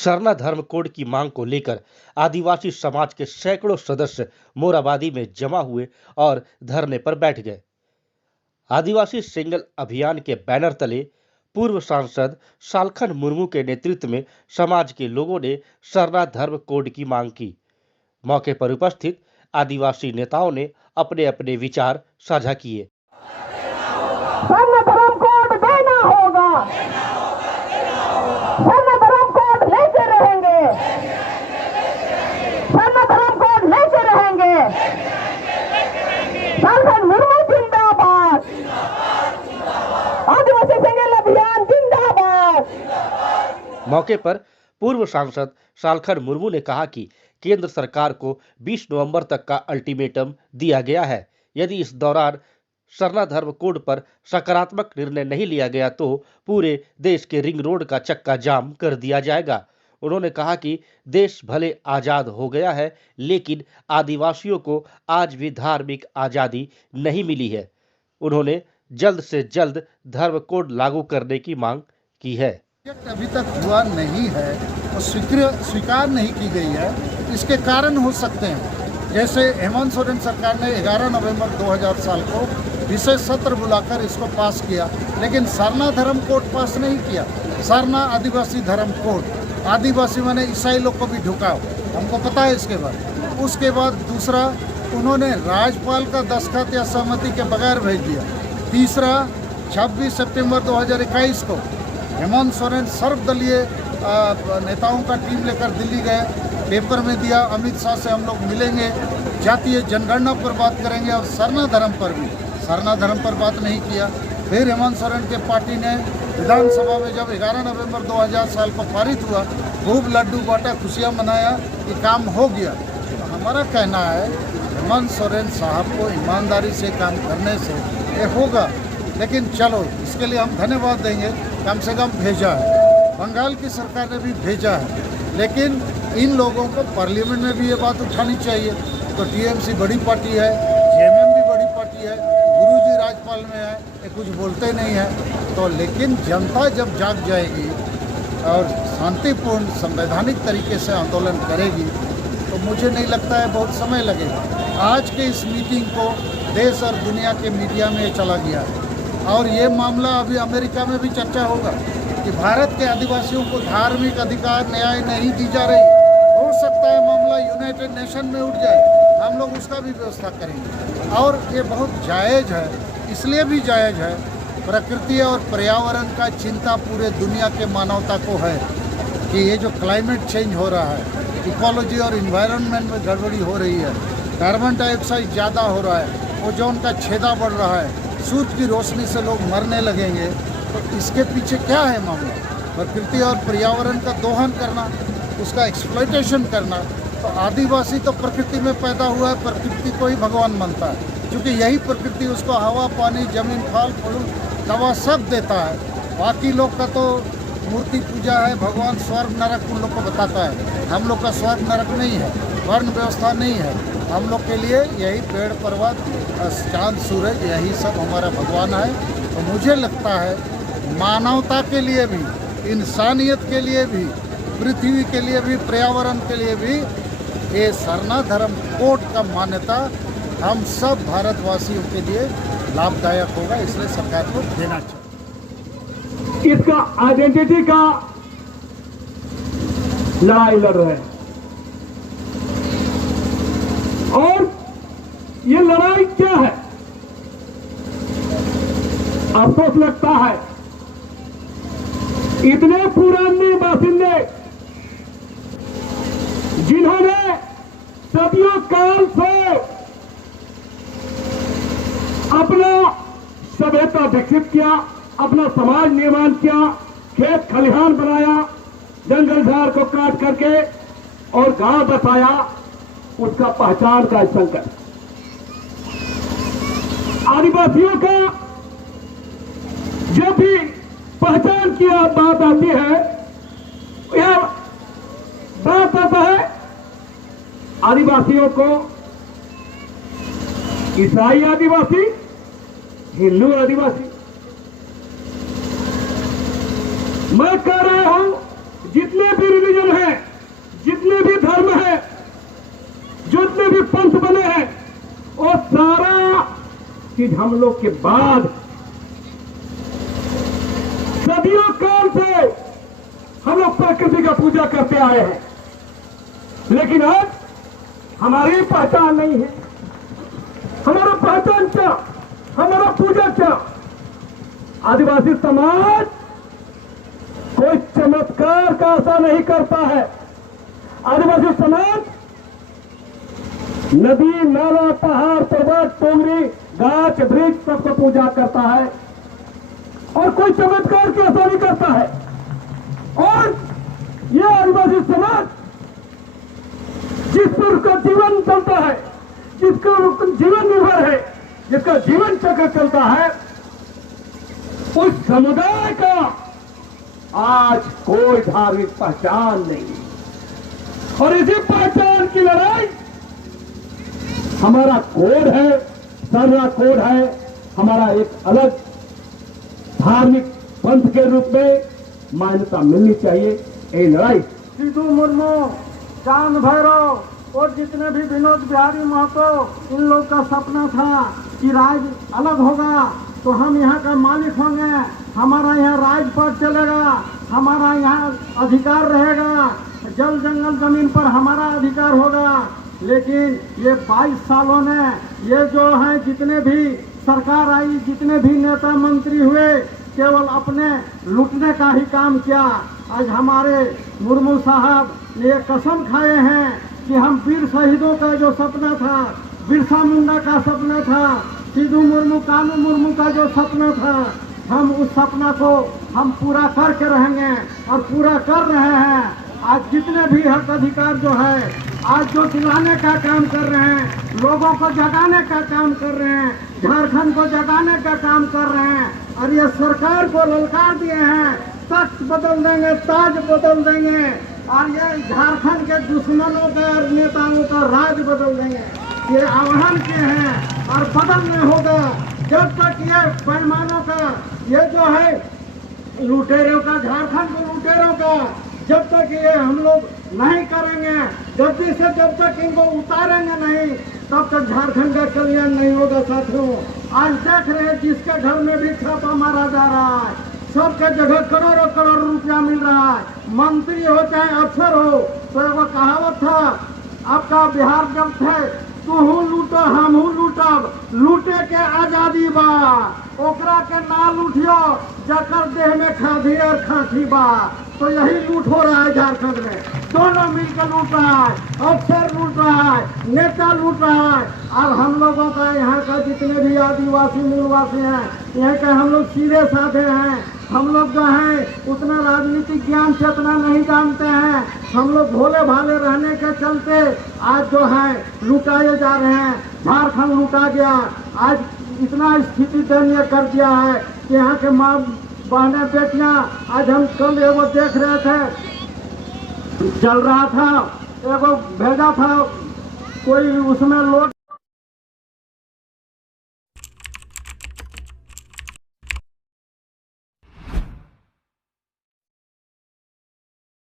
सरना धर्म कोड की मांग को लेकर आदिवासी समाज के सैकड़ों सदस्य मोराबादी में जमा हुए और धरने पर बैठ गए। आदिवासी सिंगल अभियान के बैनर तले पूर्व सांसद सालखन मुर्मू के नेतृत्व में समाज के लोगों ने सरना धर्म कोड की मांग की। मौके पर उपस्थित आदिवासी नेताओं ने अपने अपने विचार साझा किए। सरना धर्म कोड देना होगा, सरना धर्म कोड लेके रहेंगे, सरना धर्म कोड लेके रहेंगे। सालखन मुर्मू जिंदाबाद, आदिवासी सिंगल अभियान जिंदाबाद। मौके पर पूर्व सांसद सालखन मुर्मू ने कहा कि केंद्र सरकार को 20 नवंबर तक का अल्टीमेटम दिया गया है। यदि इस दौरान सरना धर्म कोड पर सकारात्मक निर्णय नहीं लिया गया तो पूरे देश के रिंग रोड का चक्का जाम कर दिया जाएगा। उन्होंने कहा कि देश भले आजाद हो गया है, लेकिन आदिवासियों को आज भी धार्मिक आजादी नहीं मिली है। उन्होंने जल्द से जल्द धर्म कोड लागू करने की मांग की है। अभी तक हुआ नहीं है और स्वीकार नहीं की गई है। इसके कारण हो सकते हैं, जैसे हेमंत सोरेन सरकार ने 11 नवंबर 2000 साल को विशेष सत्र बुलाकर इसको पास किया, लेकिन सरना धर्म कोड पास नहीं किया। सरना आदिवासी धर्म कोड, आदिवासी माने ईसाई लोग को भी ढुकाओ, हमको पता है इसके बाद। उसके बाद दूसरा, उन्होंने राज्यपाल का दस्तखत या सहमति के बगैर भेज दिया। तीसरा, 26 सितंबर 2021 को हेमंत सोरेन सर्वदलीय नेताओं का टीम लेकर दिल्ली गए, पेपर में दिया, अमित शाह से हम लोग मिलेंगे, जातीय जनगणना पर बात करेंगे और सरना धर्म पर भी, सरना धर्म पर बात नहीं किया। फिर हेमंत सोरेन के पार्टी ने विधानसभा में जब 11 नवंबर 2000 साल को पारित हुआ, खूब लड्डू बांटा, खुशियाँ मनाया कि काम हो गया। तो हमारा कहना है हेमंत सोरेन साहब को ईमानदारी से काम करने से ये होगा, लेकिन चलो इसके लिए हम धन्यवाद देंगे, कम से कम भेजा है। बंगाल की सरकार ने भी भेजा है, लेकिन इन लोगों को पार्लियामेंट में भी ये बात उठानी चाहिए। तो टीएमसी बड़ी पार्टी है, जेएमएम भी बड़ी पार्टी है, गुरुजी राज्यपाल में है, ये कुछ बोलते नहीं है। तो लेकिन जनता जब जाग जाएगी और शांतिपूर्ण संवैधानिक तरीके से आंदोलन करेगी तो मुझे नहीं लगता है बहुत समय लगेगा। आज के इस मीटिंग को देश और दुनिया के मीडिया में चला गया है और ये मामला अभी अमेरिका में भी चर्चा होगा कि भारत के आदिवासियों को धार्मिक अधिकार न्याय नहीं दी जा रही। हो सकता है मामला यूनाइटेड नेशन में उठ जाए, हम लोग उसका भी व्यवस्था करेंगे। और ये बहुत जायज़ है, इसलिए भी जायज़ है, प्रकृति और पर्यावरण का चिंता पूरे दुनिया के मानवता को है कि ये जो क्लाइमेट चेंज हो रहा है, इकोलॉजी और इन्वायरमेंट में गड़बड़ी हो रही है, कार्बन डाइऑक्साइड ज़्यादा हो रहा है, ओजोन का छेदा बढ़ रहा है, सूरज की रोशनी से लोग मरने लगेंगे। तो इसके पीछे क्या है मामला? प्रकृति और पर्यावरण का दोहन करना, उसका एक्सप्लॉयटेशन करना। तो आदिवासी तो प्रकृति में पैदा हुआ है, प्रकृति को ही भगवान मानता है, क्योंकि यही प्रकृति उसको हवा, पानी, जमीन, फल फूल, दवा सब देता है। बाकी लोग का तो मूर्ति पूजा है, भगवान स्वर्ग नरक उन लोग को बताता है। हम लोग का स्वर्ग नरक नहीं है, वर्ण व्यवस्था नहीं है। हम लोग के लिए यही पेड़ पर्वत, चांद सूरज, यही सब हमारा भगवान है। तो मुझे लगता है मानवता के लिए भी, इंसानियत के लिए भी, पृथ्वी के लिए भी, पर्यावरण के लिए भी ये सरना धर्म कोड का मान्यता हम सब भारतवासियों के लिए लाभदायक होगा, इसलिए सरकार को देना चाहिए। इसका आइडेंटिटी का लड़ाई लड़ रहे हैं और ये लड़ाई क्या है? अफसोस लगता है इतने पुराने बासिंदे जिन्होंने सदियों काल से अपना सभ्यता विकसित किया, अपना समाज निर्माण किया, खेत खलिहान बनाया, जंगल झाड़ को काट करके और गांव बसाया, उसका पहचान का संकट। आदिवासियों का जब भी पहचान की बात आती है, यह बात आता है आदिवासियों को ईसाई आदिवासी, हिंदू आदिवासी। मैं कह रहा हूं जितने भी रिलीजन चीज हम लोग के बाद सदियों काल से हम लोग प्रकृति का पूजा करते आए हैं, लेकिन आज हमारी पहचान नहीं है। हमारा पहचान क्या, हमारा पूजा क्या? आदिवासी समाज कोई चमत्कार का आशा नहीं करता है। आदिवासी समाज नदी, नाला, पहाड़, पर्वत, टोंगरी, गाछ, वृक्ष सबको पूजा करता है और कोई चमत्कार की आशा नहीं करता है। और ये आदिवासी समाज जिस पर उसका जीवन चलता है, जिसका जीवन निर्भर है, जिसका जीवन चक्र चलता है, उस समुदाय का आज कोई धार्मिक पहचान नहीं। और इसी पहचान की लड़ाई हमारा कोड है, सरना कोड है, हमारा एक अलग धार्मिक पंथ के रूप में मान्यता मिलनी चाहिए। ये लड़ाई सिद्धू मुर्मू, चांद भैरव और जितने भी विनोद बिहारी महतो, इन लोग का सपना था कि राज्य अलग होगा तो हम यहाँ का मालिक होंगे, हमारा यहाँ राजपथ चलेगा, हमारा यहाँ अधिकार रहेगा, जल जंगल जमीन पर हमारा अधिकार होगा। लेकिन ये 22 सालों ने ये जो है जितने भी सरकार आई, जितने भी नेता मंत्री हुए, केवल अपने लूटने का ही काम किया। आज हमारे मुर्मू साहब ने ये कसम खाए हैं कि हम वीर शहीदों का जो सपना था, बिरसा मुंडा का सपना था, सिद्धू मुर्मू, कानू मुर्मू का जो सपना था, हम उस सपना को हम पूरा करके रहेंगे और पूरा कर रहे हैं। आज जितने भी हक अधिकार जो है, आज जो दिलाने का काम कर रहे हैं, लोगों को जगाने का काम कर रहे हैं, झारखंड को जगाने का काम कर रहे हैं। और ये सरकार को ललकार दिए हैं, तख्त बदल देंगे, ताज बदल देंगे और ये झारखंड के दुश्मनों का और नेताओं का राज बदल देंगे। ये आह्वान किए हैं और बदल में होगा जब तक ये पैमानों का, ये जो है लुटेरों का, झारखंड के लुटेरों का, जब तक ये हम लोग नहीं करेंगे, गद्दी से जब तक इनको उतारेंगे नहीं, तब तक झारखंड का कल्याण नहीं होगा। साथियों, आज देख रहे हैं जिसके घर में भी छापा मारा जा रहा है, सबके जगह करोड़ों करोड़ रुपया मिल रहा है। मंत्री हो चाहे अफसर हो, तो वो कहावत था आपका बिहार जब थे, तू लूटो हम लूटब, लूटे के आजादी बा, ओकरा के ना लूटियो जकर देह में खाधी और खांसी बा। तो यही लूट हो रहा है झारखंड में, दोनों मिलकर लूट रहा है, अफसर लूट रहा है, नेता लूट रहा है। और हम लोगों का यहाँ का जितने भी आदिवासी मूलवासी हैं, यहाँ के हम लोग सीधे साधे हैं, हम लोग जो हैं उतना राजनीतिक ज्ञान चेतना नहीं जानते हैं। हम लोग भोले भाले रहने के चलते आज जो है लुटाए जा रहे हैं। झारखंड लूटा गया, आज इतना स्थिति दयनीय कर दिया है कि यहाँ के माँ बहने बेटियाँ, आज हम कल एगो देख रहे थे, चल रहा था, एगो भेजा था कोई उसमें लोग